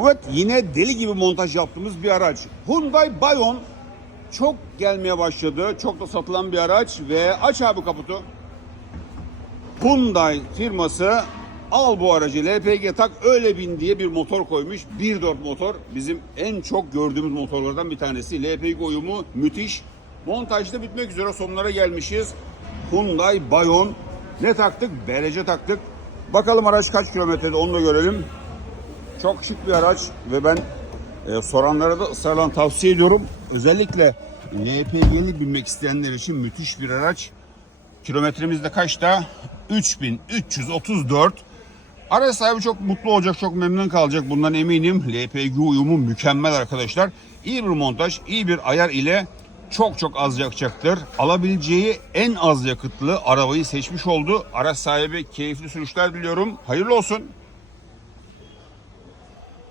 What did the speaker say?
Evet yine deli gibi montaj yaptığımız bir araç. Hyundai Bayon çok gelmeye başladı. Çok da satılan bir araç ve aç abi kaputu. Hyundai firması al bu aracı LPG tak öyle bin diye bir motor koymuş. 1.4 motor bizim en çok gördüğümüz motorlardan bir tanesi. LPG uyumu müthiş. Montajda bitmek üzere sonlara gelmişiz. Hyundai Bayon. Ne taktık? BLC taktık. Bakalım araç kaç kilometrede onu da görelim. Çok şık bir araç ve ben e, soranlara da ısrarla tavsiye ediyorum. Özellikle LPG'li binmek isteyenler için müthiş bir araç. Kilometremiz de kaçta? 3334. Araç sahibi çok mutlu olacak, çok memnun kalacak. Bundan eminim. LPG uyumu mükemmel arkadaşlar. İyi bir montaj, iyi bir ayar ile çok çok az yakacaktır. Alabileceği en az yakıtlı arabayı seçmiş oldu. Araç sahibi keyifli sürüşler diliyorum. Hayırlı olsun.